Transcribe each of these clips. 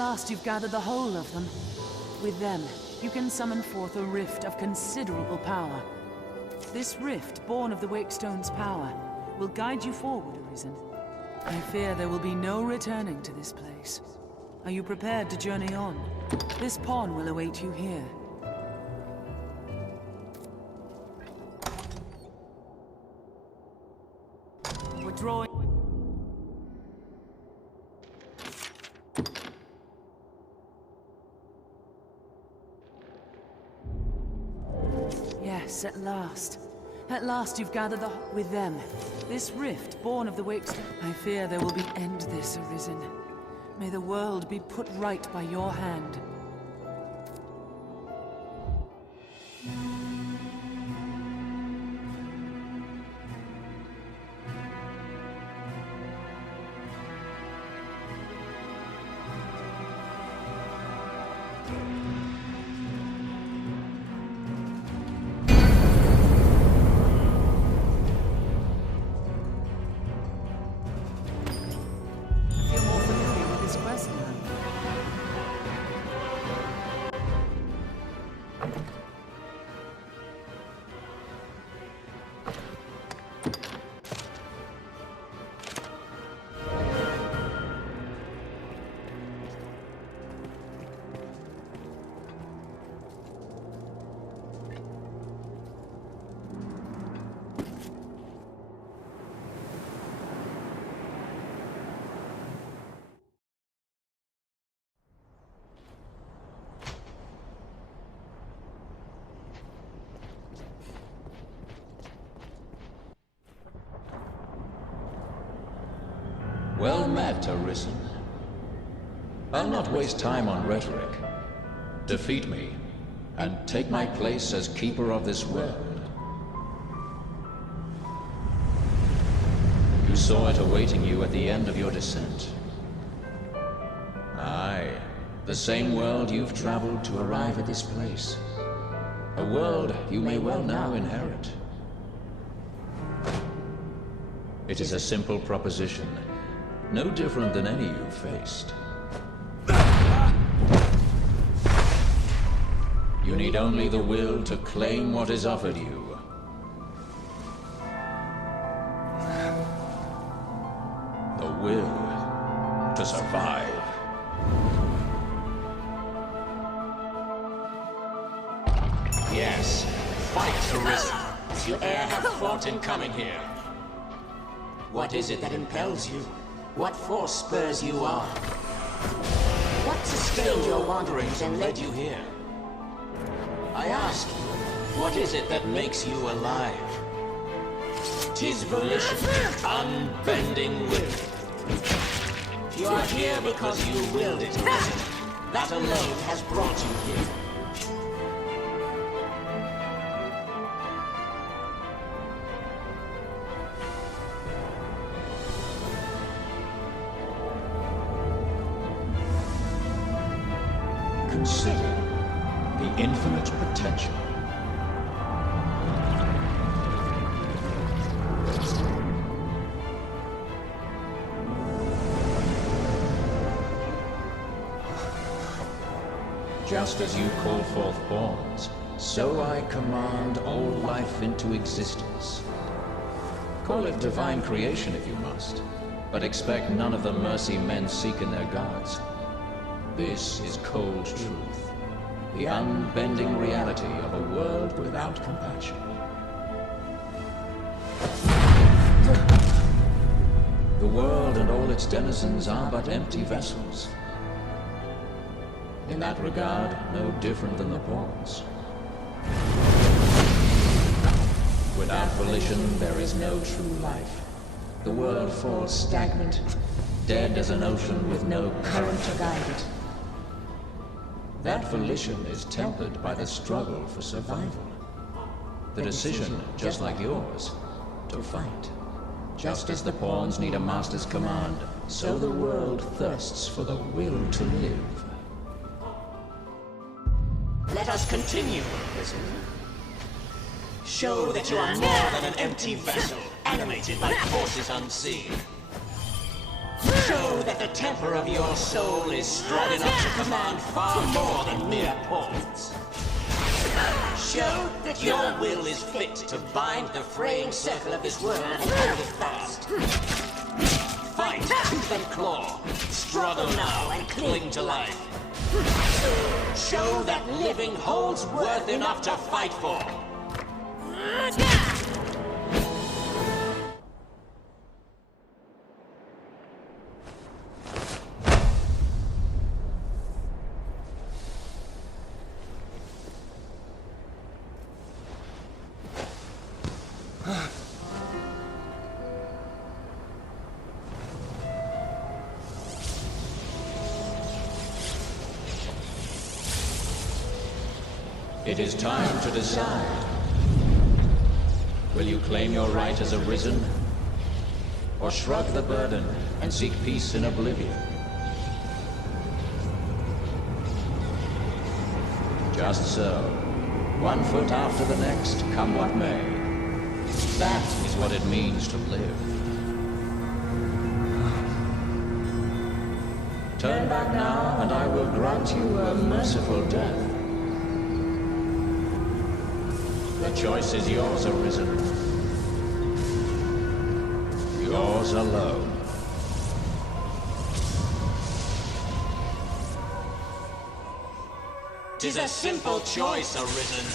last you've gathered the whole of them. With them, you can summon forth a rift of considerable power. This rift, born of the Wakestone's power, will guide you forward, Arisen. I fear there will be no returning to this place. Are you prepared to journey on? This pawn will await you here. We're drawing... Yes, at last. At last you've gathered the... With them. This rift, born of the Wakestone. I fear there will be end this, Arisen. May the world be put right by your hand. Well met, Arisen. I'll not waste time on rhetoric. Defeat me, and take my place as keeper of this world. You saw it awaiting you at the end of your descent. Aye, the same world you've traveled to arrive at this place. A world you may well now inherit. It is a simple proposition. No different than any you've faced. You need only the will to claim what is offered you. The will to survive. Yes, fight, Arisen. You ere have fought in coming here. What is it that impels you? What force spurs you on? What sustained your wanderings and led you here? I ask you, what is it that makes you alive? 'Tis volition, unbending will. You are here because you willed it, Arisen. That alone has brought you here. Consider the infinite potential. Just as you call forth pawns, so I command all life into existence. Call it divine creation if you must, but expect none of the mercy men seek in their gods. This is cold truth, the unbending reality of a world without compassion. The world and all its denizens are but empty vessels. In that regard, no different than the pawns. Without volition, there is no true life. The world falls stagnant, dead as an ocean with no current to guide it. That volition is tempered by the struggle for survival. The decision, just like yours, to fight. Just as the pawns need a master's command, so the world thirsts for the will to live. Let us continue, Arisen. Show that you are more than an empty vessel, animated by forces unseen. Show that the temper of your soul is strong enough to command far more than mere pawns. Show that your will is fit to bind the fraying circle of this world and hold it fast. Fight tooth and claw. Struggle now and cling to life. Show that living holds worth enough to fight for. It is time to decide. Will you claim your right as Arisen? Or shrug the burden and seek peace in oblivion? Just so. One foot after the next, come what may. That is what it means to live. Turn back now, and I will grant you a merciful death. The choice is yours, Arisen. Yours alone. 'Tis a simple choice, Arisen.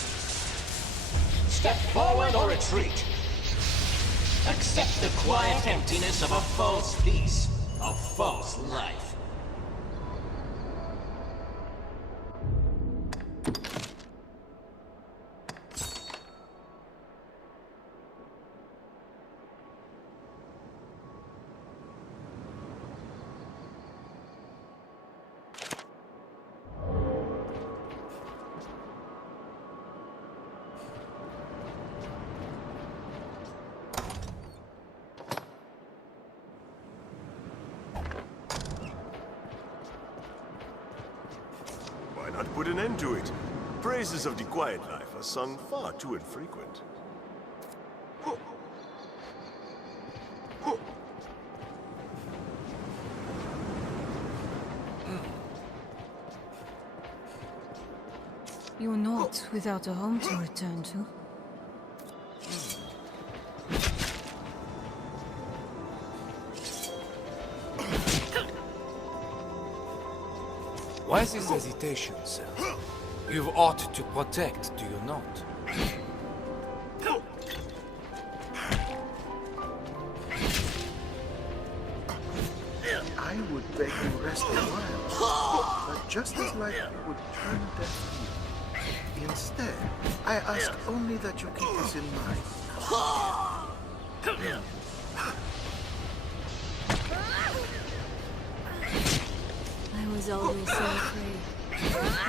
Step forward or retreat. Accept the quiet emptiness of a false peace, a false life. Not put an end to it. Praises of the quiet life are sung far too infrequent. You're not without a home to return to. Why this hesitation, sir? You've aught to protect, do you not? I would beg you rest a while, but just as like you would turn deaf ear. Instead, I ask only that you keep this in mind. I was always so afraid.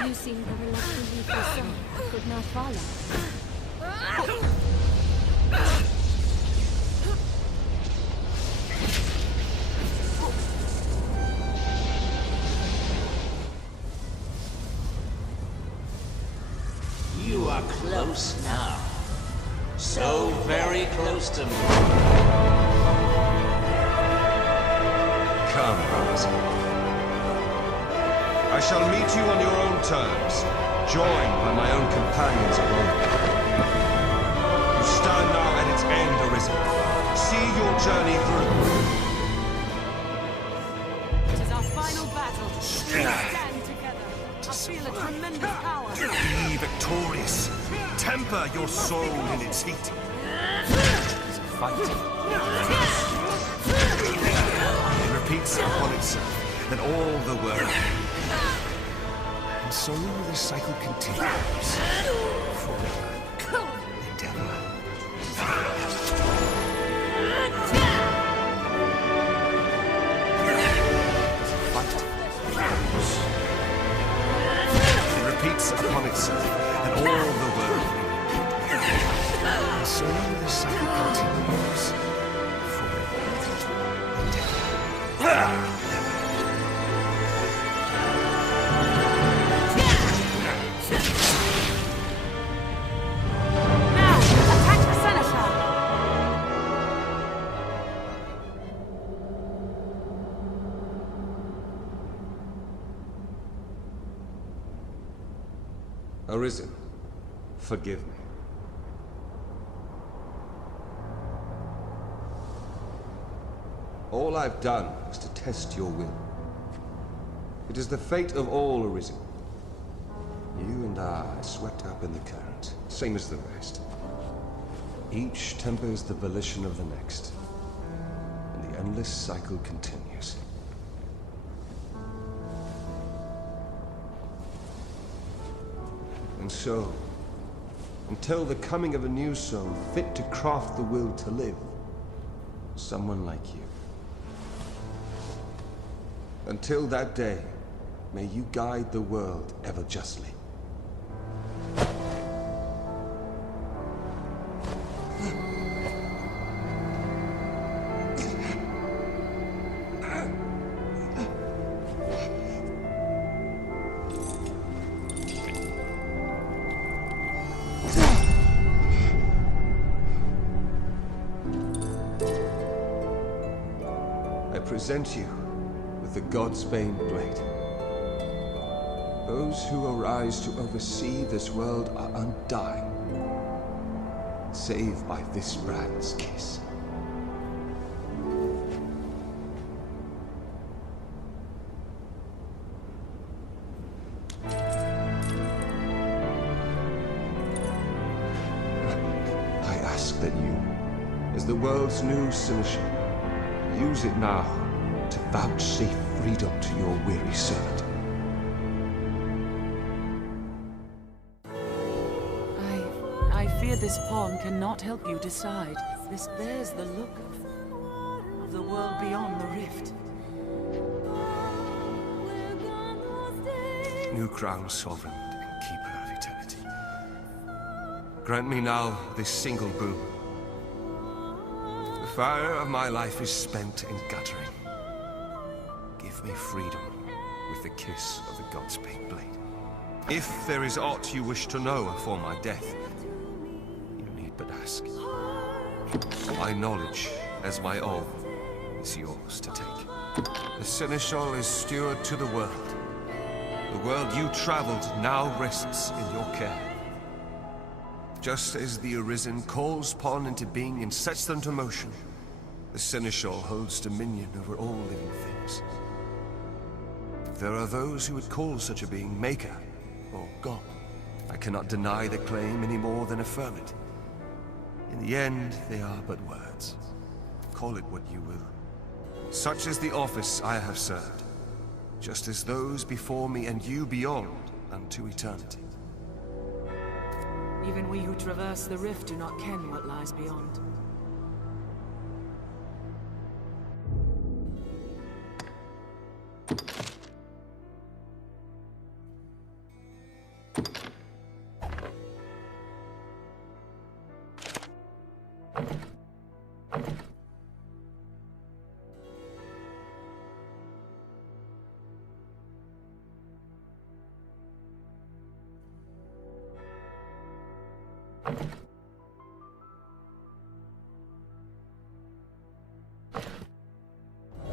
You seemed the reluctant little son who could not follow. You are close now. So very close to me. Come, Arisen. I shall meet you on your own terms, joined by my own companions of old. You stand now at its end, Arisen. See your journey through. It is our final battle. We stand together. I feel a tremendous power. Be victorious. Temper your soul in its heat. Fight. It repeats upon itself, and all the world. And so the cycle continues. Forever and ever. Fight. It repeats upon itself, and all the world. And so the cycle continues. Forever and ever. Arisen, forgive me. All I've done was to test your will. It is the fate of all Arisen. You and I are swept up in the current, same as the rest. Each tempers the volition of the next, and the endless cycle continues. And so, until the coming of a new soul fit to craft the will to live, someone like you. Until that day, may you guide the world ever justly. I present you with the Godsbane blade. Those who arise to oversee this world are undying, save by this brand's kiss. I ask that you, as the world's new seneschal, use it now to vouchsafe freedom to your weary servant. I fear this pawn cannot help you decide. This bears the look of the world beyond the rift. New crown, sovereign and keeper of eternity. Grant me now this single boon. The fire of my life is spent in guttering. Give me freedom with the kiss of the Godsbane blade. If there is aught you wish to know afore my death, you need but ask. My knowledge, as my own, is yours to take. The seneschal is steward to the world. The world you traveled now rests in your care. Just as the Arisen calls pawn into being and sets them to motion, the seneschal holds dominion over all living things. There are those who would call such a being Maker or God. I cannot deny the claim any more than affirm it. In the end, they are but words. Call it what you will. Such is the office I have served, just as those before me and you beyond unto eternity. Even we who traverse the rift do not ken what lies beyond.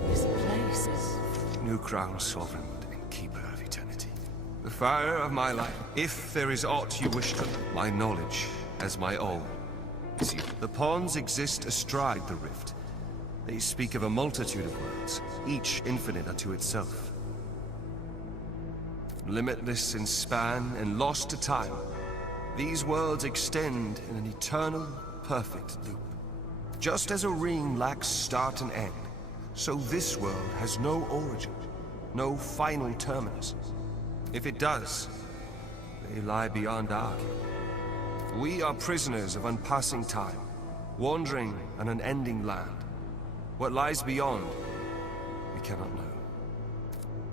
This place is... New crown, sovereign and keeper of eternity. The fire of my life. If there is aught you wish to, my knowledge, as my own, is you. The pawns exist astride the rift. They speak of a multitude of worlds, each infinite unto itself. Limitless in span and lost to time, these worlds extend in an eternal, perfect loop. Just as a ring lacks start and end, so this world has no origin, no final terminus. If it does, they lie beyond our ken. We are prisoners of unpassing time, wandering an unending land. What lies beyond, we cannot know.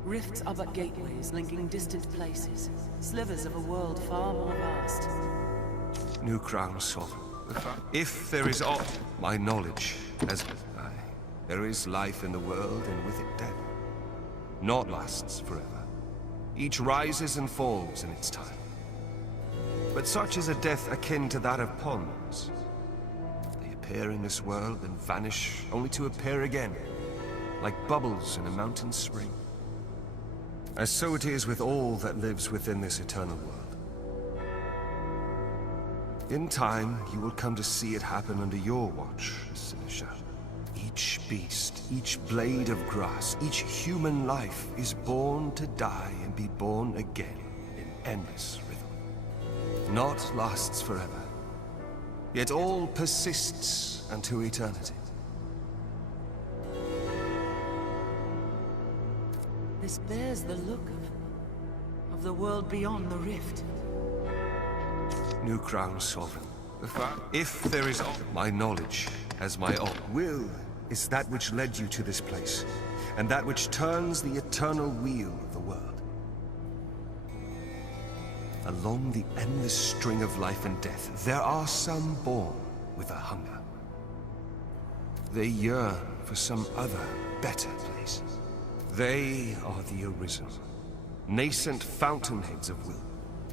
Rifts are but gateways linking distant places, slivers of a world far more vast. New crown, sovereign. If there is aught, my knowledge, as I, there is life in the world, and with it death. Naught lasts forever. Each rises and falls in its time. But such is a death akin to that of pawns. They appear in this world and vanish, only to appear again, like bubbles in a mountain spring. As so it is with all that lives within this eternal world. In time, you will come to see it happen under your watch, Sinisha. Each beast, each blade of grass, each human life is born to die and be born again in endless rhythm. Naught lasts forever, yet all persists unto eternity. This bears the look of the world beyond the rift. New crown sovereign. If there is my knowledge as my own, will is that which led you to this place, and that which turns the eternal wheel of the world. Along the endless string of life and death, there are some born with a hunger. They yearn for some other, better place. They are the Arisen, nascent fountainheads of will.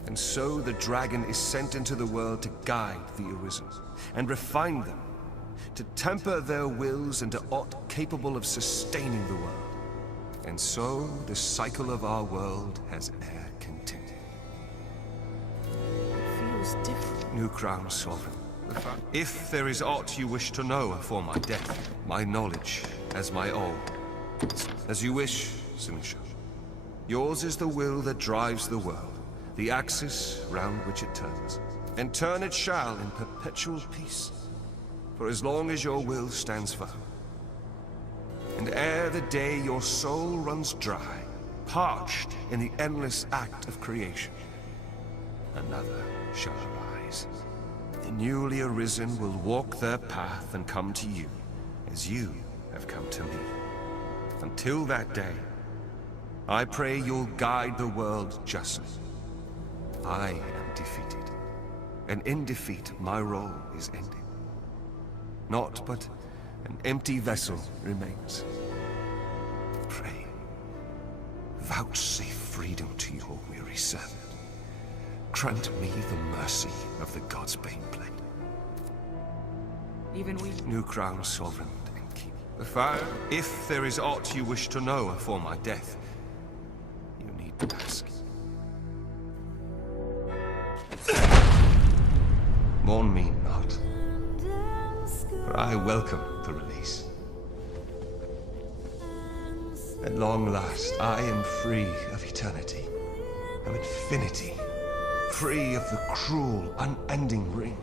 And so the dragon is sent into the world to guide the Arisen, and refine them, to temper their wills into aught capable of sustaining the world. And so the cycle of our world has e'er continued. It feels different. New crown sovereign. If there is aught you wish to know afore my death, my knowledge as my all. As you wish, Sinisha. Yours is the will that drives the world, the axis round which it turns. And turn it shall in perpetual peace, for as long as your will stands firm. And ere the day your soul runs dry, parched in the endless act of creation, another shall arise. The newly arisen will walk their path and come to you, as you have come to me. Until that day, I pray you'll guide the world justly. I am defeated, and in defeat my role is ended. Naught but an empty vessel remains. Pray, vouchsafe freedom to your weary servant. Grant me the mercy of the God's bane blade. Even we... New crown sovereign and keep. If there is aught you wish to know afore my death, you need ask. Mourn me not, for I welcome the release. At long last, I am free of eternity, of infinity, free of the cruel, unending ring.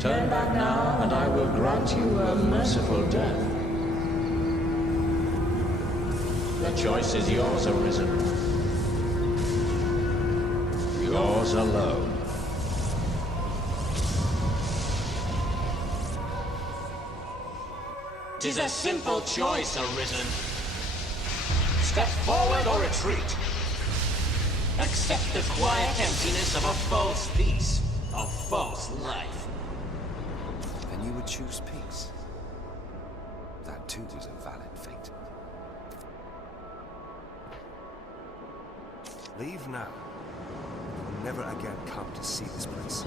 Turn back now, and I will grant you a merciful death. The choice is yours, Arisen. Yours alone. Tis a simple choice, Arisen. Step forward or retreat. Accept the quiet emptiness of a false peace, a false life. Then you would choose peace. That too is a valid fate. Leave now. You will never again come to see this place.